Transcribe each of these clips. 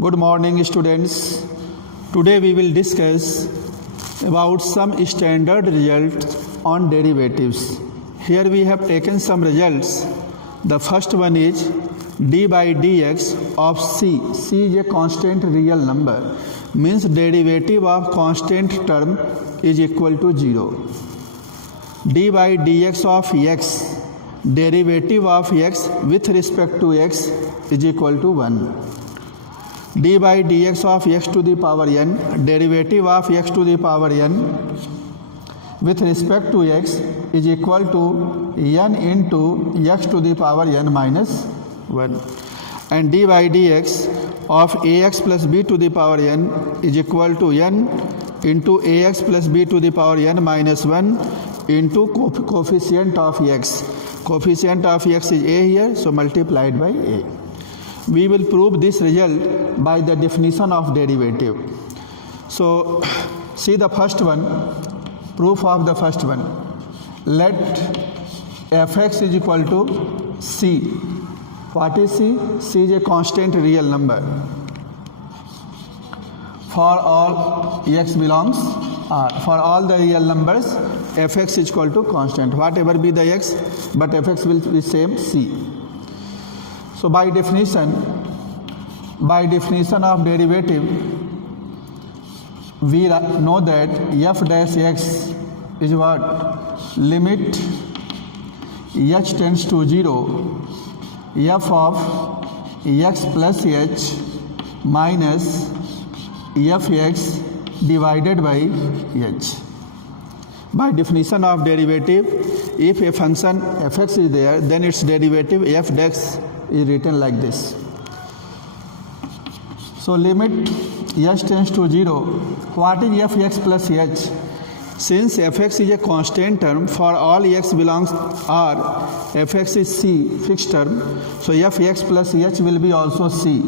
Good morning, students. Today we will discuss about some standard results on derivatives. Here we have taken some results. The first one is d by dx of c. C is a constant real number, means derivative of constant term is equal to 0. D by dx of x, derivative of x with respect to x is equal to 1. D by dx of x to the power n, derivative of x to the power n with respect to x is equal to n into x to the power n minus 1. And d by dx of ax plus b to the power n is equal to n into ax plus b to the power n minus 1 into coefficient of x. Coefficient of x is a here, so multiplied by a. We will prove this result by the definition of derivative. So, see the first one, proof of the first one. Let fx is equal to c. What is c? C is a constant real number. For all x belongs R. For all the real numbers, fx is equal to constant. Whatever be the x, but fx will be same c. So by definition of derivative, we know that f dash x is what? Limit h tends to 0, f of x plus h minus fx divided by h. By definition of derivative, if a function fx is there, then its derivative f dash is written like this. So limit h tends to 0. What is fx plus h? Since fx is a constant term, for all x belongs R, fx is c, fixed term. So fx plus h will be also c,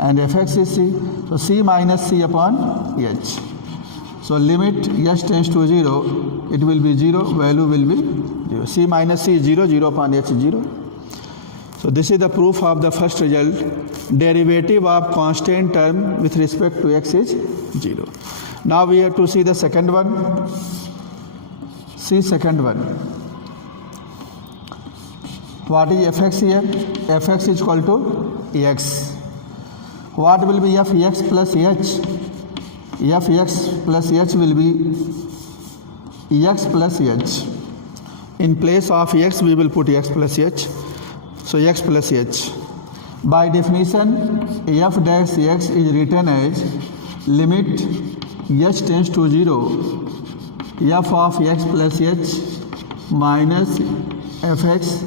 and fx is c. So c minus c upon h. So limit h tends to 0, it will be 0, value will be 0. C minus c is 0, 0 upon h is 0. So this is the proof of the first result. Derivative of constant term with respect to x is 0. Now we have to see the second one. See second one. What is fx here? Fx is equal to x. What will be fx plus h? Fx plus h will be x plus h. In place of x, we will put x plus h. So x plus h. By definition, f dash x is written as limit h tends to 0, f of x plus h minus fx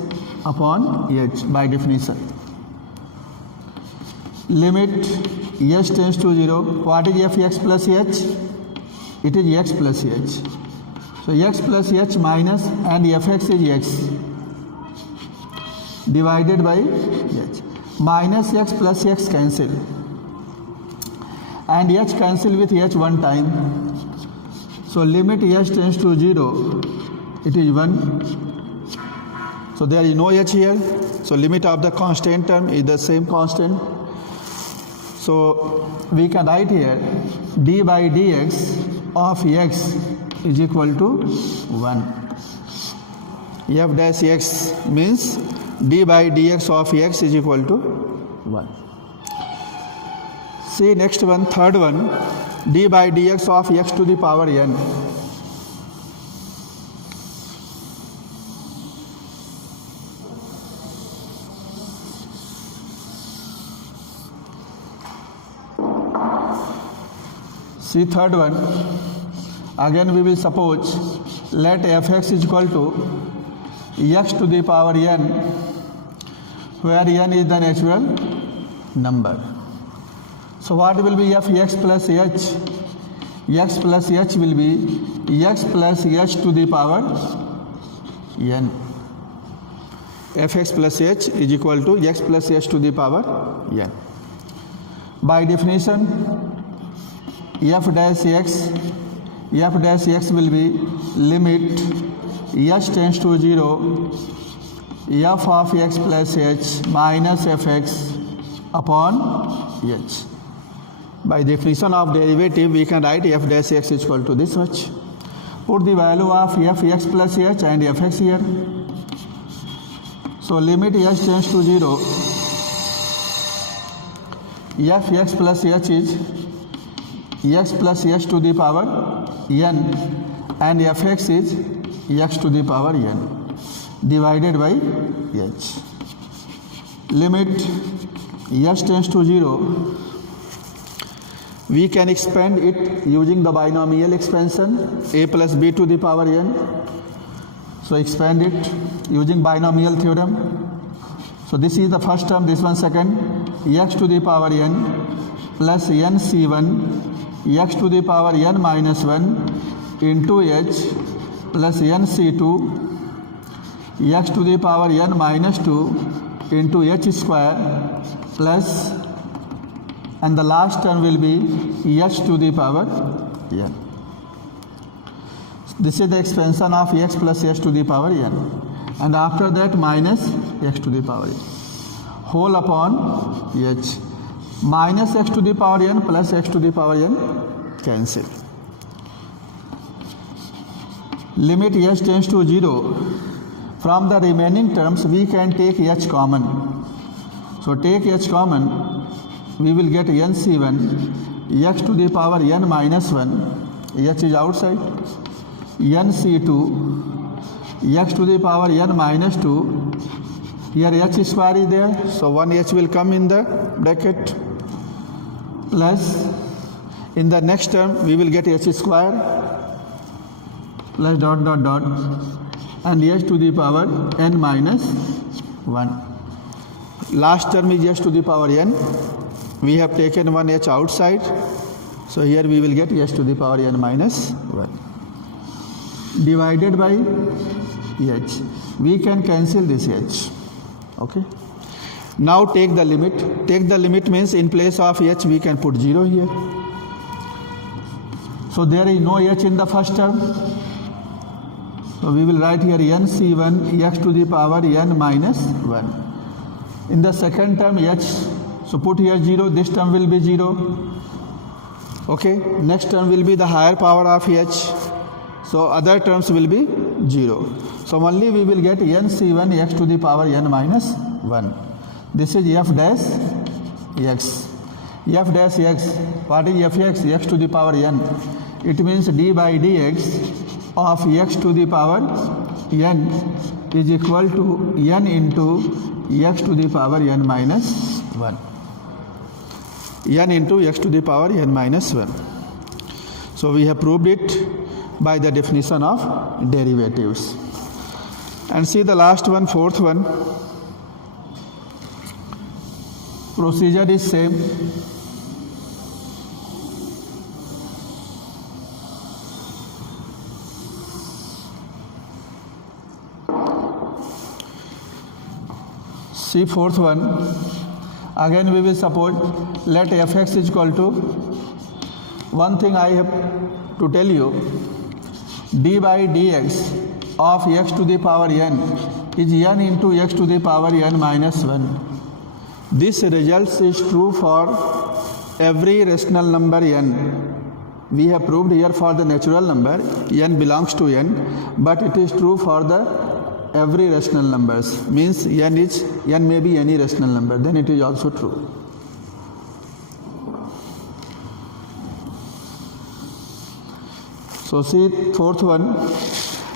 upon h by definition. Limit h tends to 0. What is fx plus h? It is x plus h. So x plus h minus and fx is x divided by h. Minus x plus x cancel, and h cancel with h one time. So limit h tends to 0, it is 1. So there is no h here. So limit of the constant term is the same constant. So we can write here d by dx of x is equal to 1. F dash x means d by dx of x is equal to 1. See next one, third one, d by dx of x to the power n. See third one, again we will suppose let fx is equal to x to the power n, where n is the natural number. So what will be fx plus h? X plus h will be x plus h to the power n. Fx plus h is equal to x plus h to the power n. By definition, f dash x will be limit h tends to 0, f of x plus h minus fx upon h. By definition of derivative, we can write f dash x is equal to this much. Put the value of fx plus h and fx here. So limit h tends to 0. Fx plus h is x plus h to the power n, and fx is x to the power n divided by h. Limit h tends to 0. We can expand it using the binomial expansion a plus b to the power n. So expand it using binomial theorem. So this is the first term, this one second. X to the power n plus nc1 x to the power n minus 1 into h plus nc2 x to the power n minus 2 into h square plus, and the last term will be h to the power n. This is the expansion of x plus h to the power n, and after that minus x to the power n whole upon h. Minus x to the power n plus x to the power n cancel. Limit h tends to 0. From the remaining terms we can take h common. So take h common, we will get nc1 x to the power n minus 1, h is outside, nc2 x to the power n minus 2, here h square is there, so 1h will come in the bracket, plus in the next term we will get h square plus dot dot dot and h to the power n minus 1. Last term is h to the power n. We have taken 1h outside, so here we will get h to the power n minus 1 divided by h. We can cancel this h. Okay. Now take the limit. Take the limit means in place of h we can put 0 here. So there is no h in the first term. So we will write here nc1 x to the power n minus 1. In the second term h, so put here 0, this term will be 0. Okay, next term will be the higher power of h, so other terms will be 0. So only we will get nc1 x to the power n minus 1. This is f dash x. F dash x, what is fx? X to the power n. It means d by dx of x to the power n is equal to n into x to the power n minus 1. N into x to the power n minus 1. So we have proved it by the definition of derivatives. And see the last one, fourth one. Procedure is same. See fourth one. Again we will suppose let fx is equal to, one thing I have to tell you, d by dx of x to the power n is n into x to the power n minus 1. This result is true for every rational number n. We have proved here for the natural number n belongs to n, but it is true for the every rational numbers, means n may be any rational number, then it is also true. So see fourth one,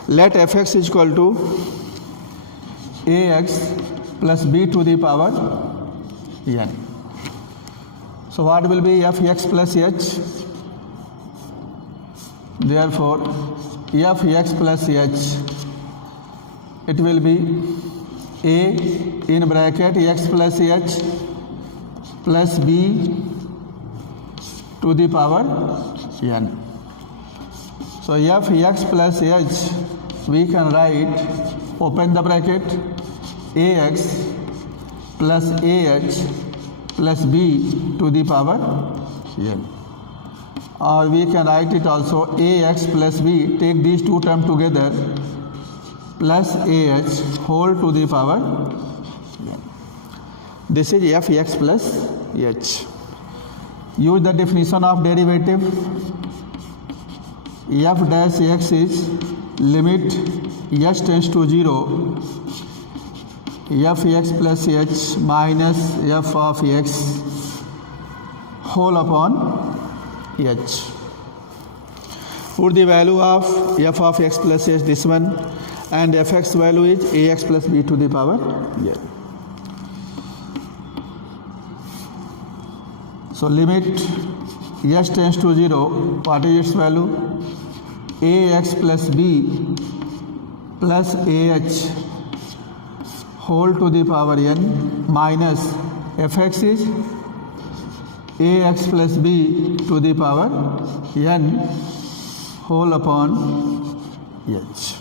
let fx is equal to ax plus b to the power n. So what will be fx plus h? Therefore fx plus h, it will be a in bracket x plus h plus b to the power n. So fx plus h we can write, open the bracket, ax plus ah plus b to the power n. Or we can write it also ax plus b, take these two terms together, plus ah whole to the power n. This is fx plus h. Use the definition of derivative. F dash x is limit h tends to 0 fx plus h minus f of x whole upon h. Put the value of f of x plus h, this one, and fx value is ax plus b to the power n. So limit h tends to 0, what is its value? Ax plus b plus ah whole to the power n minus fx is ax plus b to the power n whole upon h.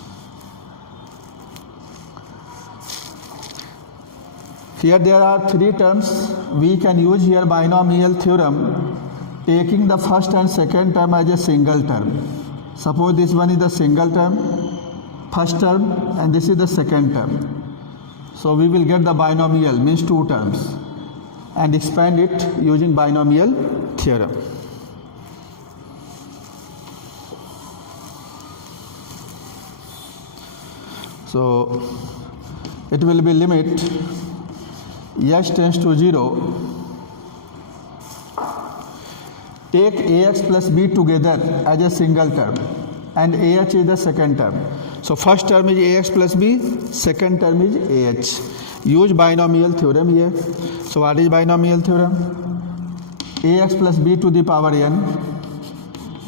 Here there are three terms. We can use here binomial theorem, taking the first and second term as a single term. Suppose this one is the single term, first term, and this is the second term. So we will get the binomial, means two terms, and expand it using binomial theorem. So it will be limit h tends to 0. Take ax plus b together as a single term, and ah is the second term. So first term is ax plus b, second term is ah. Use binomial theorem here. So what is binomial theorem? Ax plus b to the power n,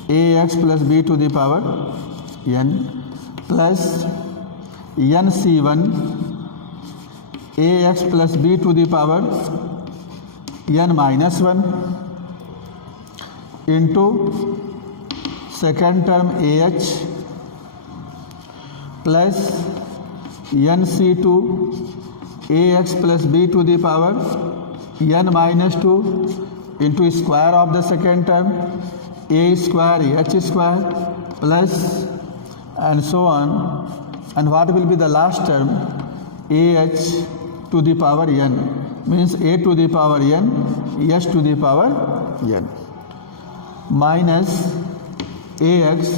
ax plus b to the power n plus nc1 ax plus b to the power n minus 1 into second term ah plus nc2 ax plus b to the power n minus 2 into square of the second term a square h square plus and so on, and what will be the last term? Ah to the power n, means a to the power n, s to the power n, minus ax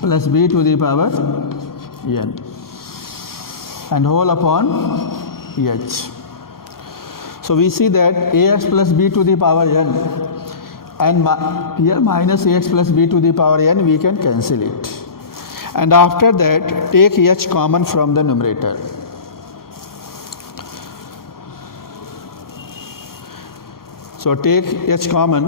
plus b to the power n, and whole upon h. So we see that ax plus b to the power n, and here minus ax plus b to the power n, we can cancel it. And after that, take h common from the numerator. So take h common.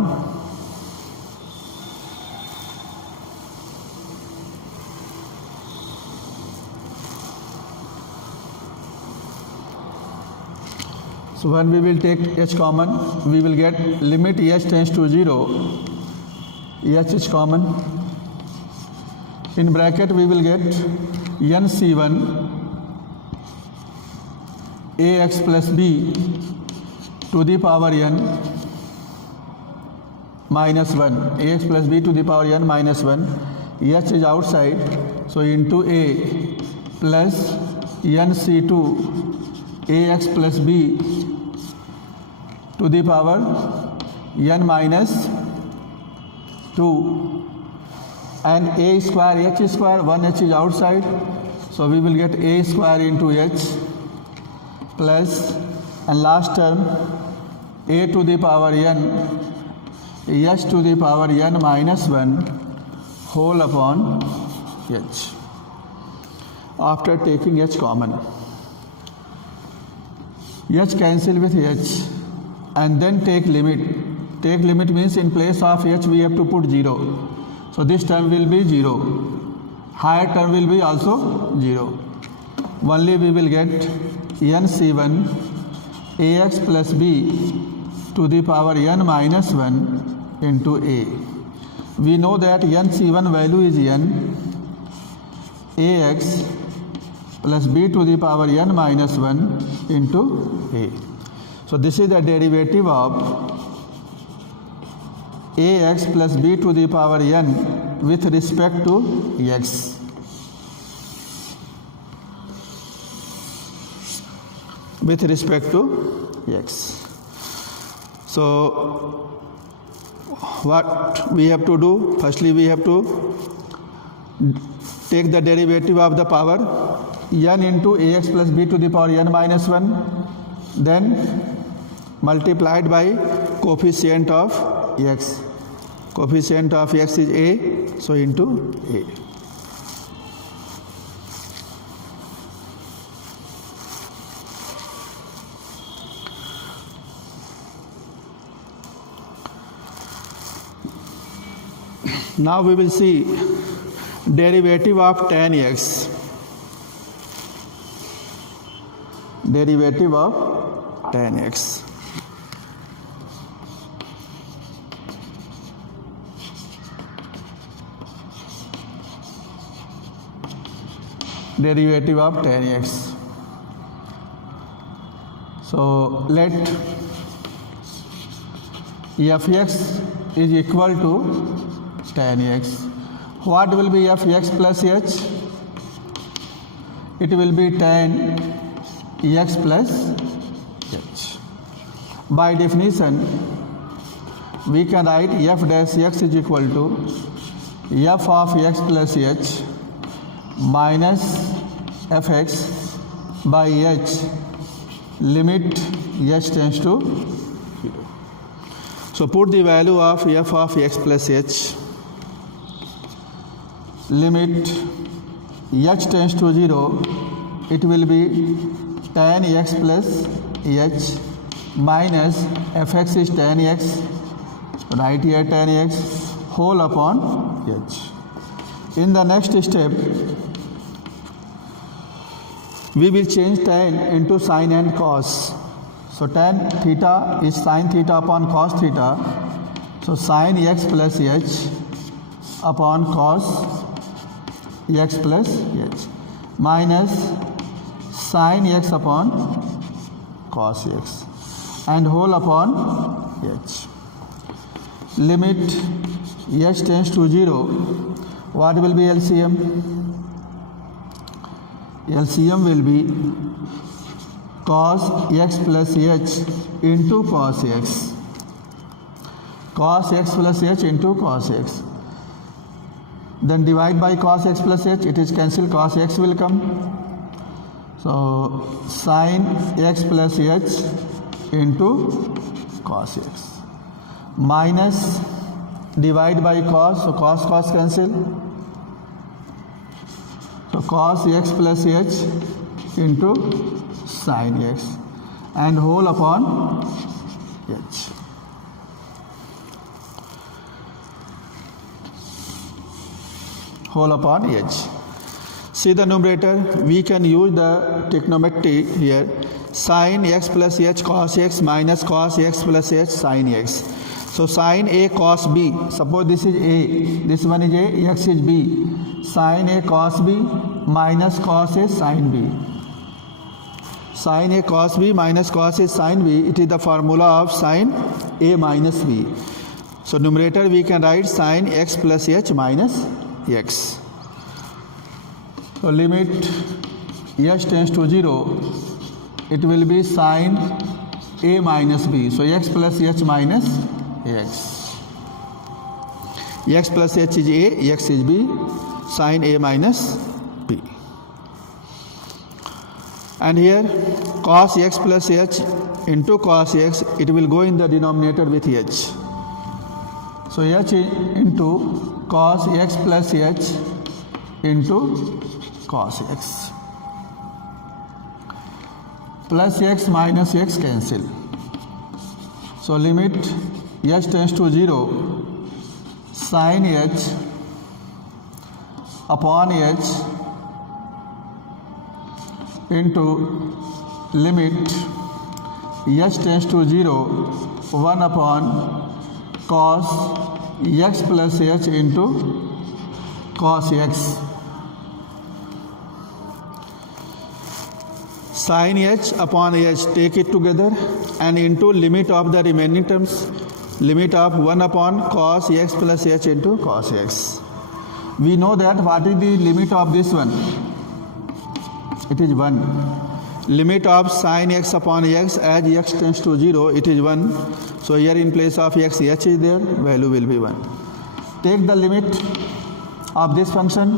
So when we will take h common, we will get limit h tends to 0, h is common. In bracket we will get nc1 ax plus b to the power n minus 1, ax plus b to the power n minus 1, h is outside, so into a plus nc2 ax plus b to the power n minus 2, and a square h square, 1h is outside, so we will get a square into h plus, and last term a to the power n h to the power n minus 1 whole upon h. After taking h common, h cancel with h, and then take limit. Take limit means in place of h we have to put 0. So this term will be 0. Higher term will be also 0. Only we will get nc1 ax plus b to the power n minus 1 into a. We know that nc1 value is n, ax plus b to the power n minus 1 into a. So this is the derivative of ax plus b to the power n with respect to x. With respect to x. So what we have to do? Firstly, we have to take the derivative of the power n into ax plus b to the power n minus 1, then multiplied by coefficient of x. Coefficient of x is a, so into a. Now we will see derivative of tan x. Derivative of tan x. Derivative of tan x. So let fx is equal to tan x. What will be fx plus h? It will be tan x plus h. By definition, we can write f dash x is equal to f of x plus h minus fx by h limit h tends to 0. So put the value of f of x plus h limit h tends to 0, it will be tan x plus h minus fx is tan x, right here tan x whole upon h. In the next step, we will change tan into sin and cos. So tan theta is sin theta upon cos theta. So sin x plus h upon cos x plus h minus sin x upon cos x and whole upon h. Limit h tends to 0. What will be LCM? LCM will be cos x plus h into cos x. Cos x plus h into cos x. Then divide by cos x plus h, it is cancelled, cos x will come. So sin x plus h into cos x minus divide by cos, so cos cancel. So cos x plus h into sin x and whole upon h. Whole upon h. See the numerator, we can use the trigonometry here. Sin x plus h cos x minus cos x plus h sin x. So sin a cos b, suppose this is a, this one is a, x is b. Sin a cos b minus cos a sin b. Sin a cos b minus cos a sin b, it is the formula of sin a minus b. So numerator we can write sin x plus h minus x. So limit h tends to 0, it will be sin a minus b. So x plus h minus x. X plus h is a, x is b, sin a minus b. And here cos x plus h into cos x, it will go in the denominator with h. So h into cos x plus h into cos x. Plus x minus x cancel. So limit h tends to 0, sin h upon h into limit h tends to 0, 1 upon cos x plus h into cos x. Sin h upon h, take it together and into limit of the remaining terms, limit of 1 upon cos x plus h into cos x. We know that what is the limit of this one? It is 1. Limit of sin x upon x, as x tends to 0, it is 1. So here in place of x, h is there, value will be 1. Take the limit of this function.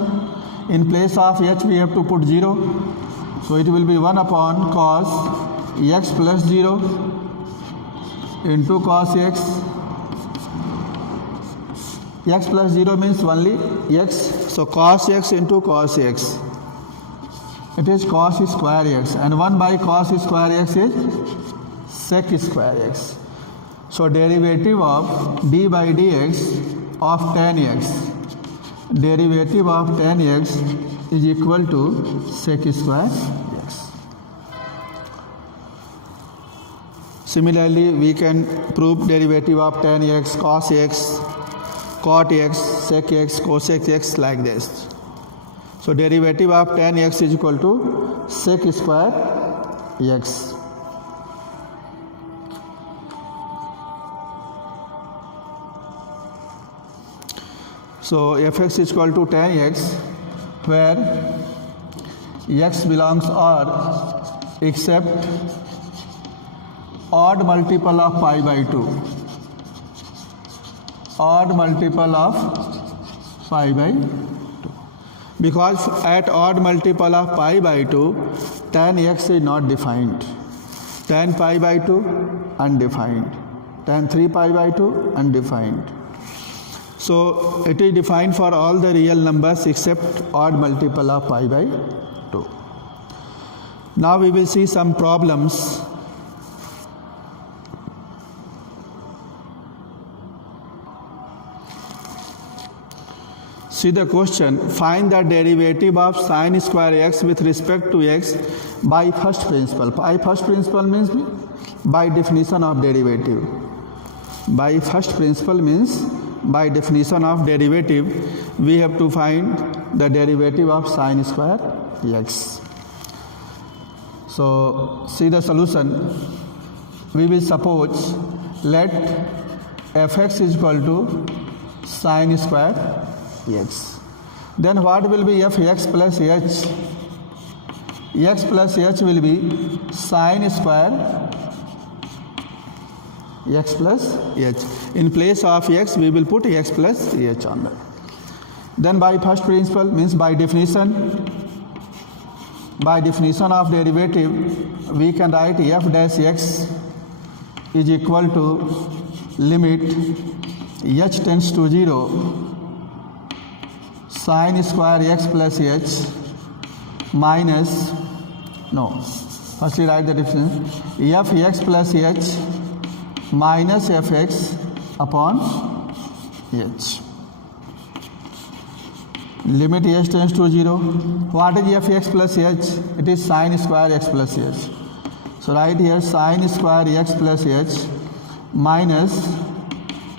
In place of h we have to put 0. So it will be 1 upon cos x plus 0 into cos x. X plus 0 means only x. So cos x into cos x. It is cos square x. And 1 by cos square x is sec square x. So derivative of d by dx of tan x. Derivative of tan x is equal to sec square x. Similarly, we can prove derivative of tan x, cos x, cot x, sec x, cosec x like this. So derivative of tan x is equal to sec square x. So fx is equal to tan x, where x belongs odd except odd multiple of pi by 2. Odd multiple of pi by 2. Because at odd multiple of pi by 2, tan x is not defined. Tan pi by 2 undefined. Tan 3 pi by 2 undefined. So it is defined for all the real numbers except odd multiple of pi by 2. Now we will see some problems. See the question, find the derivative of sin square x with respect to x by first principle. By first principle means by definition of derivative. By first principle means by definition of derivative, we have to find the derivative of sin square x. So see the solution. We will suppose let fx is equal to sin square x. Then what will be fx plus h? X plus h will be sin square x plus h. In place of x, we will put x plus h on that. Then by first principle means by definition of derivative, we can write f dash x is equal to limit h tends to 0 sin square x plus h minus, firstly write the definition, f x plus h minus fx upon h. Limit h tends to 0. What is fx plus h? It is sin square x plus h. So write here sin square x plus h minus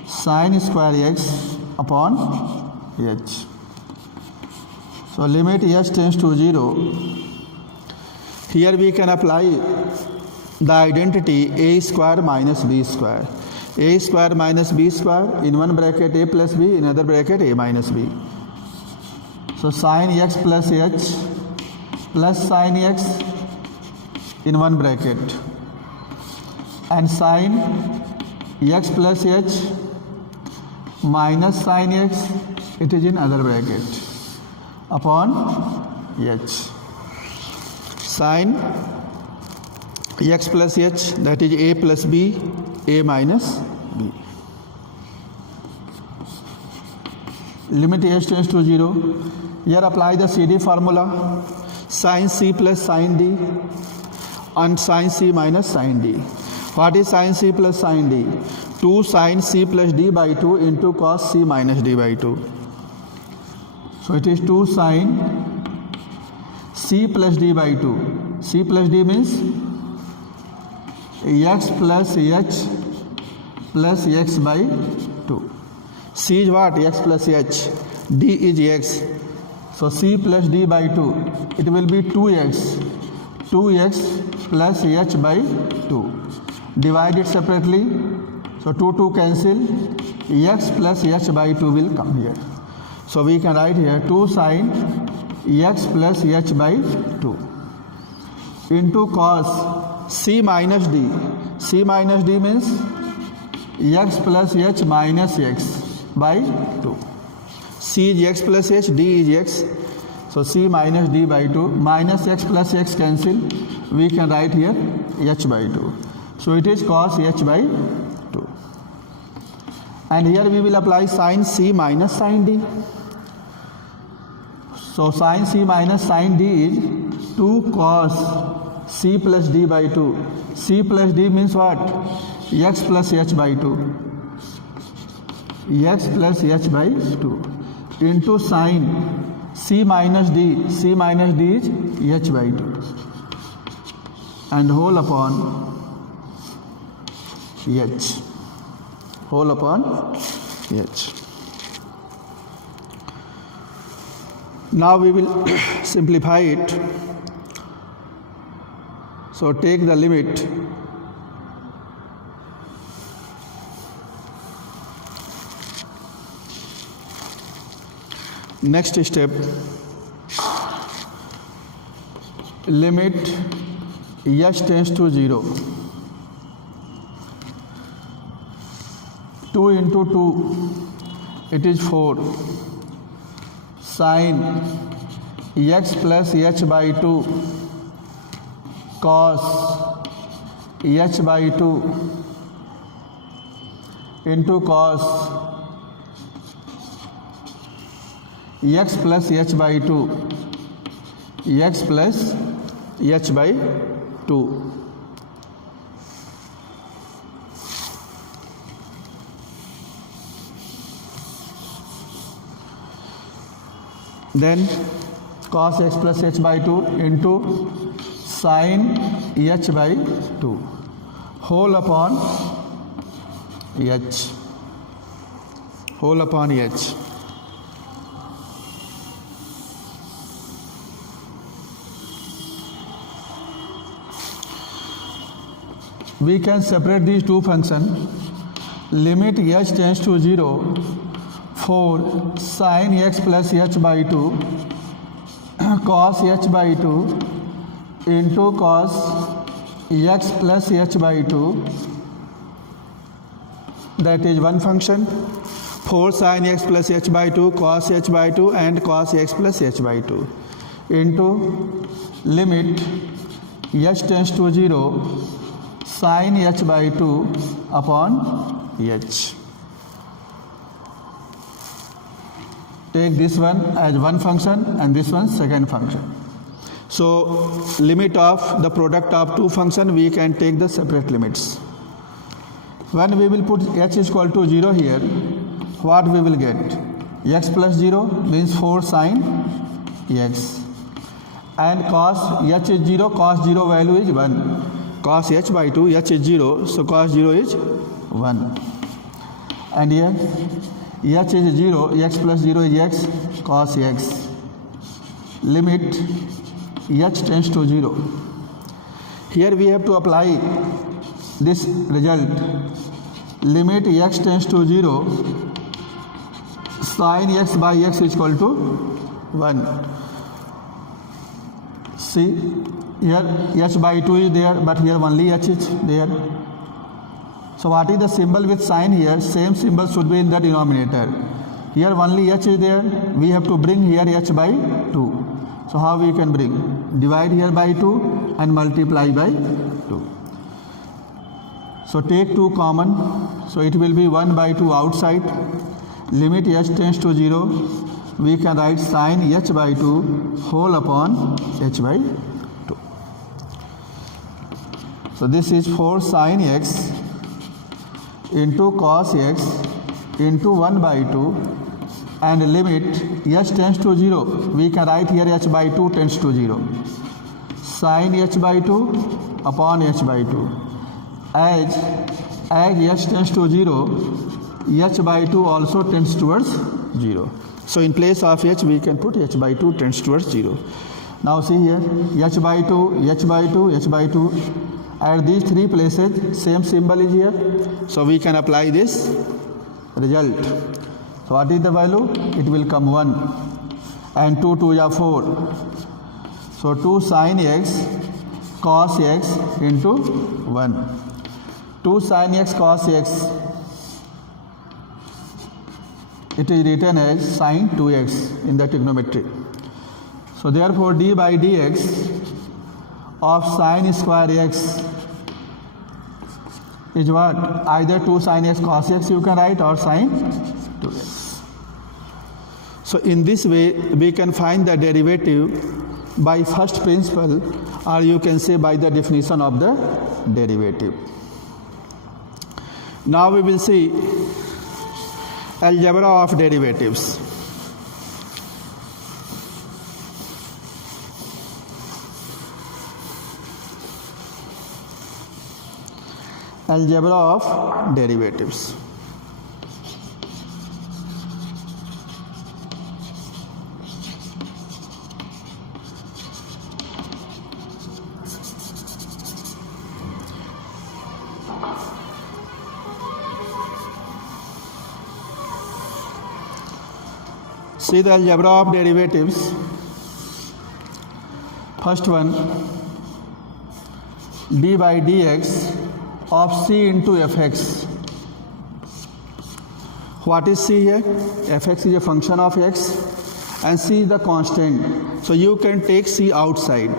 sin square x upon h. So limit h tends to 0. Here we can apply the identity a square minus b square. A square minus b square, in one bracket a plus b, in other bracket a minus b. So sin x plus h plus sin x in one bracket, and sin x plus h minus sin x, it is in other bracket, upon h. Sin x plus h, that is a plus b, a minus b. Limit h tends to 0. Here apply the CD formula, sin c plus sin d and sin c minus sin d. What is sin c plus sin d? 2 sin c plus d by 2 into cos c minus d by 2. So it is 2 sin c plus d by 2. C plus d means x plus h plus x by 2. C is what? X plus h. D is x. So c plus d by 2. It will be 2x. 2x plus h by 2. Divide it separately. So 2 cancel. X plus h by 2 will come here. So we can write here 2 sin x plus h by 2 into cos c minus d. C minus d means x plus h minus x by 2. C is x plus h, d is x. So c minus d by 2. Minus x plus x cancel. We can write here h by 2. So it is cos h by 2. And here we will apply sin c minus sin d. So sin c minus sin d is 2 cos c plus d by 2. C plus d means what? X plus h by 2. X plus h by 2 into sin c minus d. C minus d is h by 2 and whole upon h. Whole upon h. Now we will simplify it. So take the limit next step, limit h tends to 0. 2 into 2, it is 4. Sin x plus h by 2 cos h by 2 into cos x plus h by 2, x plus h by 2. Then cos x plus h by 2 into sin h by 2 whole upon h. Whole upon h. We can separate these two functions. Limit h tends to 0 for sin x plus h by 2 cos h by 2 into cos x plus h by 2, that is one function. For sin x plus h by 2 cos h by 2 and cos x plus h by 2 into limit h tends to 0 sin h by 2 upon h. Take this one as one function and this one second function. So limit of the product of two functions, we can take the separate limits. When we will put h is equal to 0 here, what we will get? X plus 0 means 4 sin x. And cos h is 0, cos 0 value is 1. Cos h by 2, h is 0, so cos 0 is 1. And here h is 0, x plus 0 is x, cos x. Limit h tends to 0. Here we have to apply this result. Limit x tends to 0, sin x by x is equal to 1. See, here h by 2 is there, but here only h is there. So what is the symbol with sign here? Same symbol should be in the denominator. Here only h is there. We have to bring here h by 2. So how we can bring? Divide here by 2 and multiply by 2. So take 2 common. So it will be 1 by 2 outside. Limit h tends to 0. We can write sin h by 2 whole upon h by 2. So this is 4 sin x into cos x into 1 by 2 and limit h tends to 0. We can write here h by 2 tends to 0. Sin h by 2 upon h by 2. As h tends to 0, h by 2 also tends towards 0. So in place of h we can put h by 2 tends towards 0. Now see here h by 2, h by 2, h by 2. At these three places same symbol is here, so we can apply this result. So what is the value? It will come 1 and 2 2 are 4. So 2 sin x cos x into 1. 2 sin x cos x it is written as sin 2x in the trigonometry. So therefore d by dx of sin square x is what? Either 2 sin x cos x you can write, or sin 2x. So in this way we can find the derivative by first principle, or you can say by the definition of the derivative. Now we will see algebra of derivatives. Algebra of derivatives. See the algebra of derivatives. First one, d by dx of c into fx. What is c here? Fx is a function of x and c is the constant. So you can take c outside.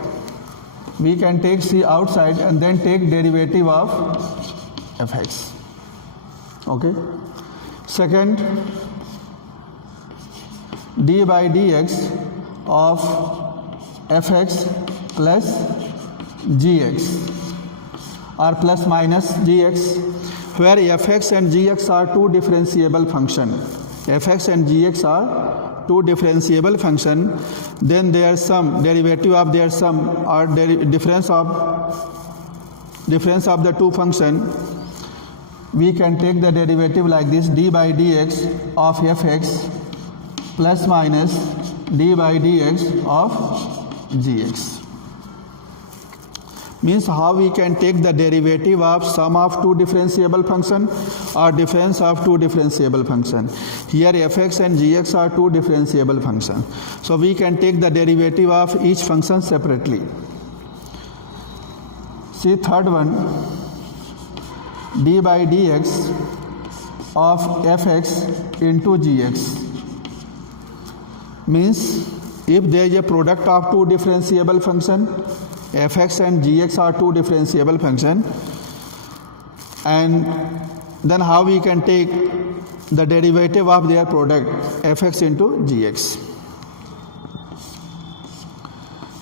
We can take c outside and then take derivative of fx. Okay. Second, d by dx of fx plus gx, or plus minus gx, where fx and gx are two differentiable function. Fx and gx are two differentiable function. Then their sum, derivative of their sum, or difference of the two function, we can take the derivative like this: d by dx of fx plus minus d by dx of gx. Means how we can take the derivative of sum of two differentiable function or difference of two differentiable function. Here fx and gx are two differentiable function. So we can take the derivative of each function separately. See third one, d by dx of fx into gx. Means if there is a product of two differentiable function, fx and gx are two differentiable function, and then how we can take the derivative of their product fx into gx.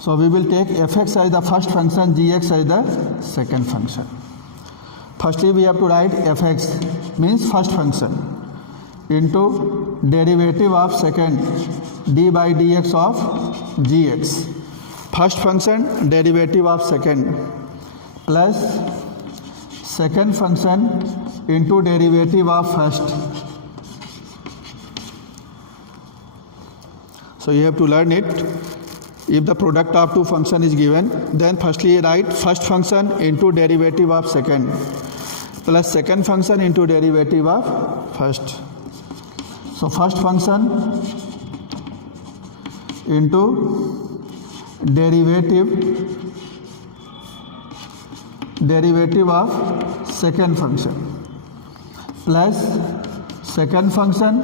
So we will take fx as the first function, gx as the second function. Firstly we have to write fx means first function into derivative of second, d by dx of gx. First function derivative of second plus second function into derivative of first. So you have to learn it. If the product of two function is given, then firstly write first function into derivative of second plus second function into derivative of first. So first function into derivative of second function plus second function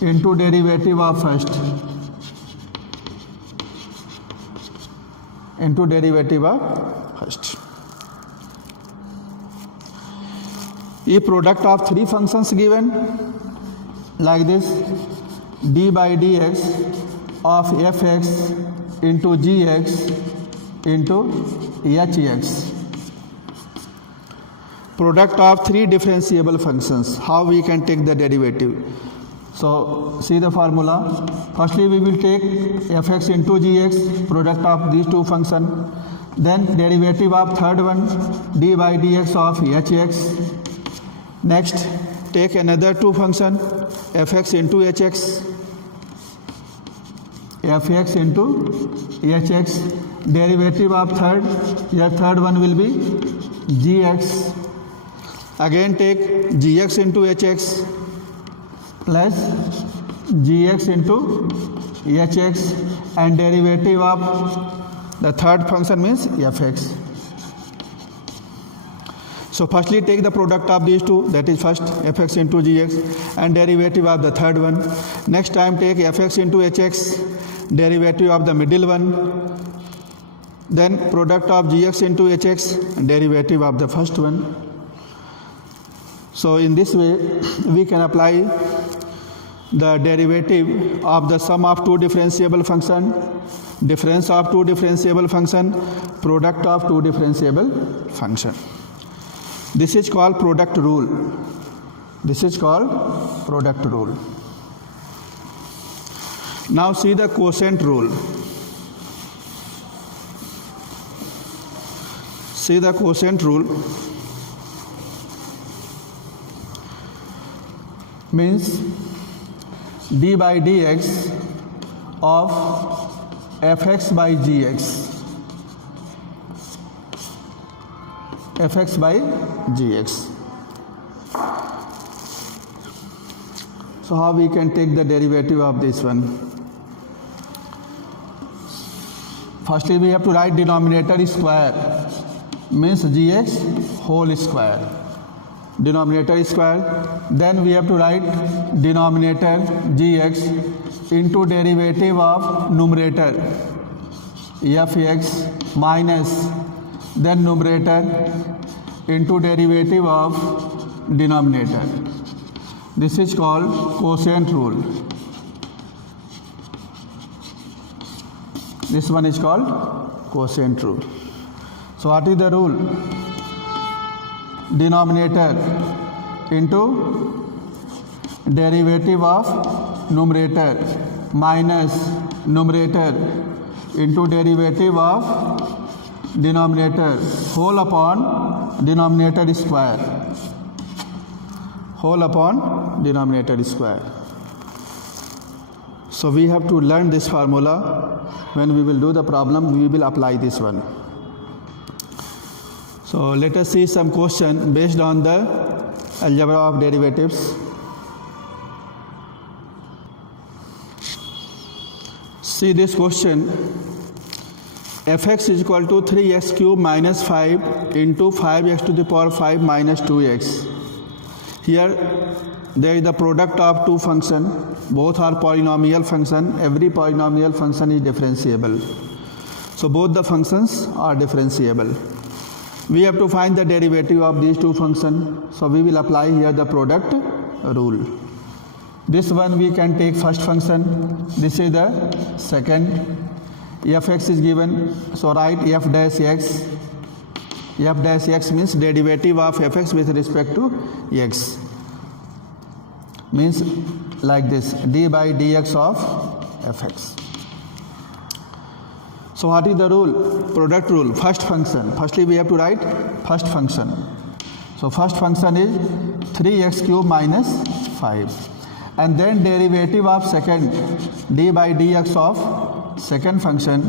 into derivative of first into derivative of first. If product of three functions given like this, d by dx of fx into gx into hx. Product of three differentiable functions, how we can take the derivative? So see the formula. Firstly we will take fx into gx, product of these two functions. Then derivative of third one, d by dx of hx. Next take another two function, fx into hx, fx into hx, derivative of third, your third one will be gx. Again take gx into hx plus gx into hx, and derivative of the third function means fx. So firstly take the product of these two, that is first fx into gx and derivative of the third one. Next time take fx into hx, derivative of the middle one. Then product of gx into hx, derivative of the first one. So in this way we can apply the derivative of the sum of two differentiable function, difference of two differentiable function, product of two differentiable function. This is called product rule. This is called product rule. Now see the quotient rule. See the quotient rule. Means d by dx of fx by gx. fx by gx. So how we can take the derivative of this one? Firstly we have to write denominator square, means gx whole square. Denominator square. Then we have to write denominator gx into derivative of numerator fx minus then numerator into derivative of denominator. This is called quotient rule. This one is called quotient rule. So what is the rule? Denominator into derivative of numerator minus numerator into derivative of denominator whole upon denominator square. Whole upon denominator square. So we have to learn this formula. When we will do the problem, we will apply this one. So let us see some question based on the algebra of derivatives. See this question. Fx is equal to 3x cube minus 5 into 5x to the power 5 minus 2x. Here there is the product of two functions. Both are polynomial function. Every polynomial function is differentiable. So both the functions are differentiable. We have to find the derivative of these two functions. So we will apply here the product rule. This one we can take first function. This is the second. Fx is given. So write f dash x. F dash x means derivative of fx with respect to x. Means like this, d by dx of fx. So what is the rule? Product rule. First function. Firstly we have to write first function. So first function is 3x cube minus 5. And then derivative of second, d by dx of second function,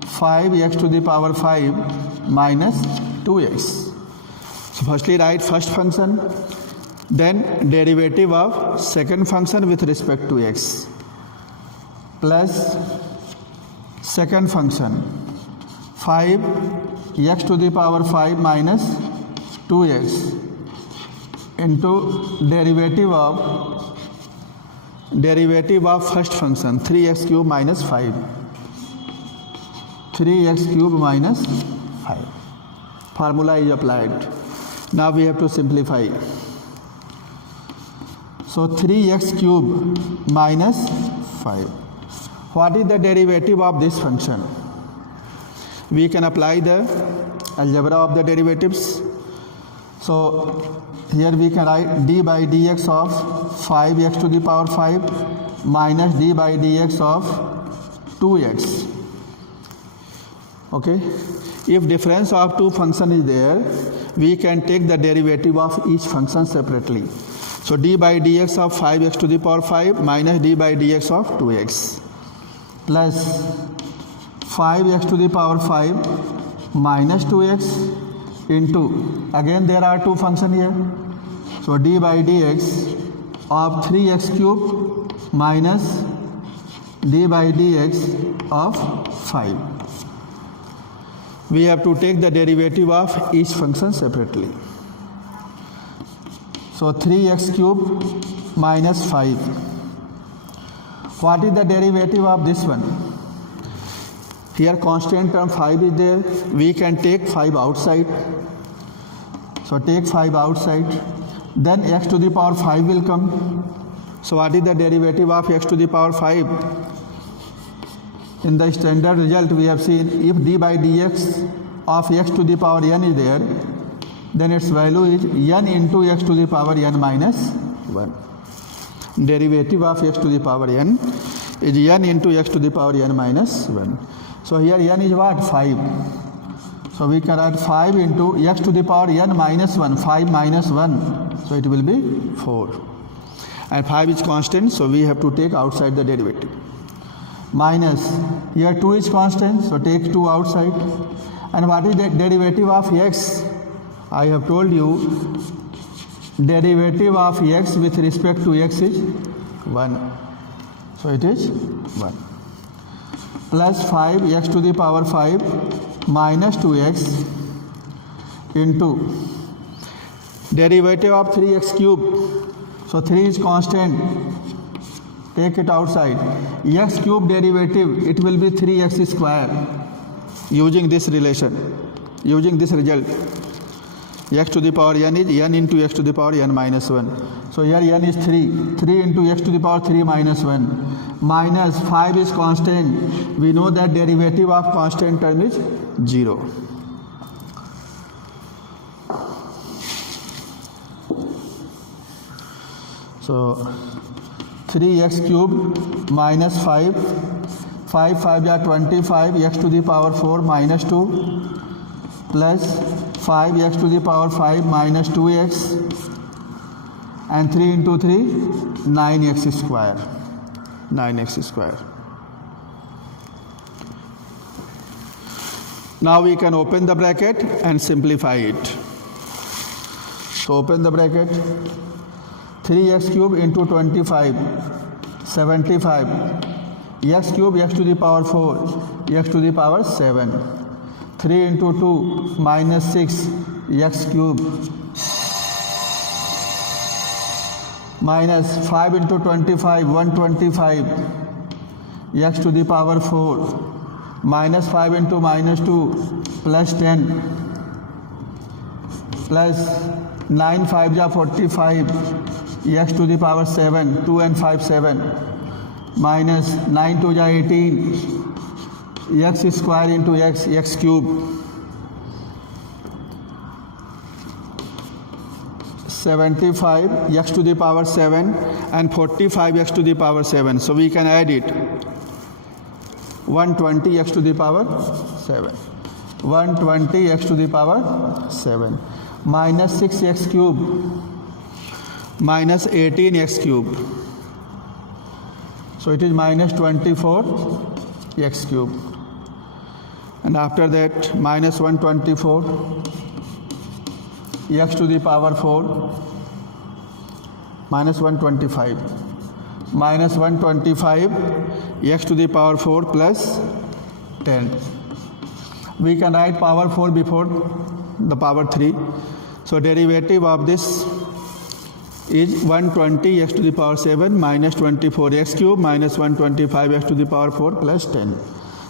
5x to the power 5 minus 2x. So firstly write first function, then derivative of second function with respect to x, plus second function 5x to the power 5 minus 2x into derivative of first function 3x cube minus 5. 3x cube minus 5. Formula is applied. Now we have to simplify. So 3x cube minus 5. What is the derivative of this function? We can apply the algebra of the derivatives. So here we can write d by dx of 5x to the power 5 minus d by dx of 2x. Okay. If difference of two function is there, we can take the derivative of each function separately. So d by dx of 5x to the power 5 minus d by dx of 2x plus 5x to the power 5 minus 2x into, again there are two functions here. So d by dx of 3x cube minus d by dx of 5. We have to take the derivative of each function separately. So 3x cube minus 5. What is the derivative of this one? Here constant term 5 is there. We can take 5 outside. So take 5 outside. Then x to the power 5 will come. So what is the derivative of x to the power 5? In the standard result we have seen if d by dx of x to the power n is there, then its value is n into x to the power n minus 1. Derivative of x to the power n is n into x to the power n minus 1. So here n is what? 5. So we can write 5 into x to the power n minus 1. 5 minus 1. So it will be 4. And 5 is constant, so we have to take outside the derivative. Minus, here 2 is constant, so take 2 outside. And what is the derivative of x? I have told you, derivative of x with respect to x is 1. So it is 1. Plus 5 x to the power 5 minus 2x into derivative of 3x cube. So 3 is constant, take it outside. X cube derivative, it will be 3x square using this relation, using this result. X to the power n is n into x to the power n minus 1. So here n is 3. 3 into x to the power 3 minus 1. Minus 5 is constant. We know that derivative of constant term is 0. So 3x cube minus 5. 5 5 are 25. X to the power 4 minus 2 plus 5x to the power 5 minus 2x, and 3 into 3, 9x square. 9x square. Now we can open the bracket and simplify it. So open the bracket. 3x cube into 25, 75. X cube, x to the power 4, x to the power 7. 3 into 2 minus 6 x cube minus 5 into 25 125 x to the power 4 minus 5 into minus 2 plus 10 plus 9 5 ja 45 x to the power 7 2 and 5 7 minus 9 2 ja 18 x square into x cube 75 x to the power 7 and 45 x to the power 7. So we can add it 120 x to the power 7. 120 x to the power 7 minus 6x cube minus 18x cube. So it is minus 24 x cube. And after that minus 124 x to the power 4 minus 125 minus 125 x to the power 4 plus 10. We can write power 4 before the power 3. So derivative of this is 120 x to the power 7 minus 24 x cube minus 125 x to the power 4 plus 10.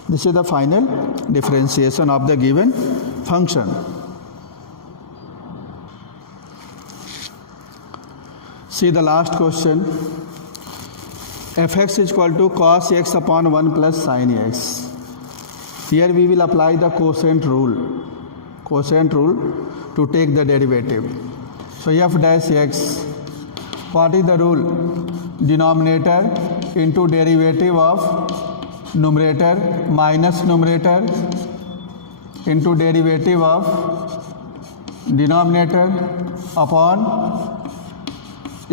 This is the final differentiation of the given function. See the last question. Fx is equal to cos x upon 1 plus sin x. Here we will apply the quotient rule. Quotient rule to take the derivative. So f dash x. What is the rule? Denominator into derivative of numerator minus numerator into derivative of denominator upon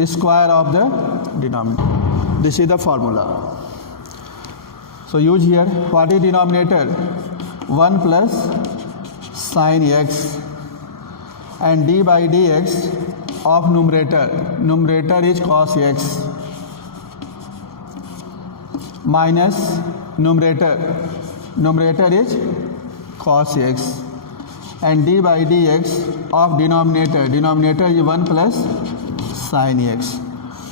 square of the denominator. This is the formula. So use here, what is denominator? 1 plus sin x and d by dx of numerator. Numerator is cos x minus numerator. Numerator is cos x and d by dx of denominator. Denominator is 1 plus sin x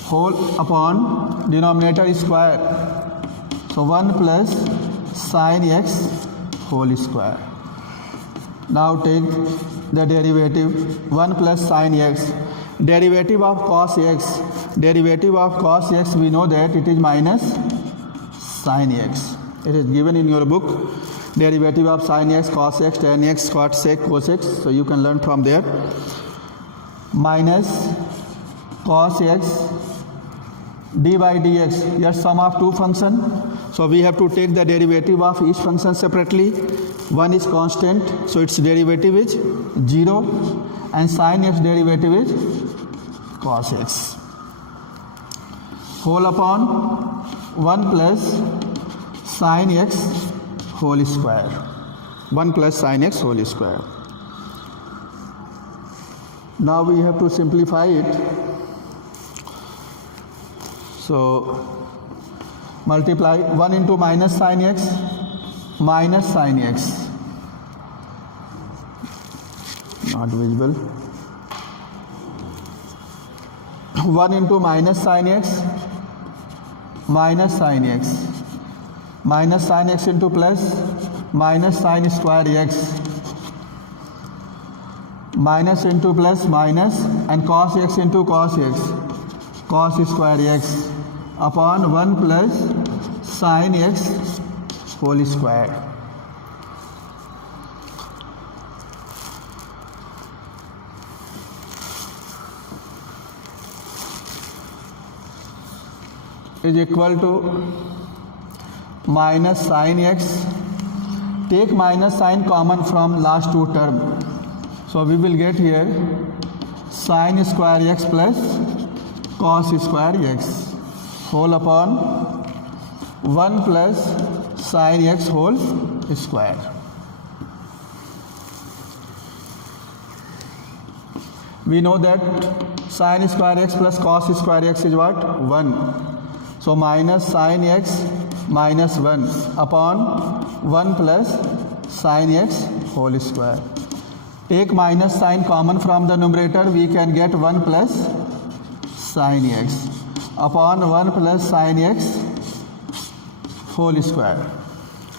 whole upon denominator square. So 1 plus sin x whole square. Now take the derivative 1 plus sin x. Derivative of cos x. Derivative of cos x, we know that it is minus sin x. It is given in your book. Derivative of sin x, cos x, tan x, cot sec, cos x. So you can learn from there. Minus cos x d by dx. Here sum of two functions. So we have to take the derivative of each function separately. One is constant, so its derivative is 0, and sin x derivative is cos x. Whole upon 1 plus sin x whole square. 1 plus sin x whole square. Now we have to simplify it. So multiply 1 into minus sin x, minus sin x. Not visible. 1 into minus sin x, minus sin x. Minus sin x into plus, minus sin square x. Minus into plus, minus, and cos x into cos x. Cos square x upon 1 plus sin x whole square. Is equal to minus sin x. Take minus sin common from last two terms. So we will get here sin square x plus cos square x whole upon 1 plus sin x whole square. We know that sin square x plus cos square x is what? 1. So minus sin x minus 1 upon 1 plus sin x whole square. Take minus sign common from the numerator, we can get 1 plus sin x upon 1 plus sin x whole square.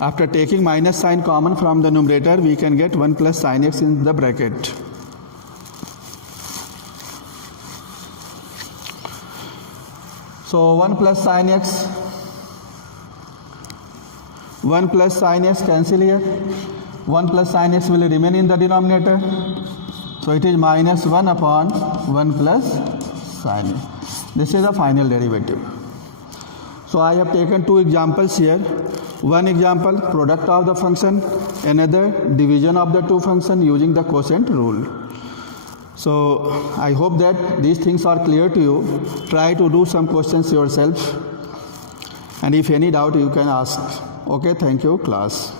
After taking minus sign common from the numerator, we can get 1 plus sin x in the bracket. So 1 plus sin x, 1 plus sin x cancel here. 1 plus sin x will remain in the denominator. So it is minus 1 upon 1 plus sin x. This is the final derivative. So I have taken two examples here. One example, product of the function. Another, division of the two functions using the quotient rule. So I hope that these things are clear to you. Try to do some questions yourself. And if any doubt, you can ask. Okay, thank you, class.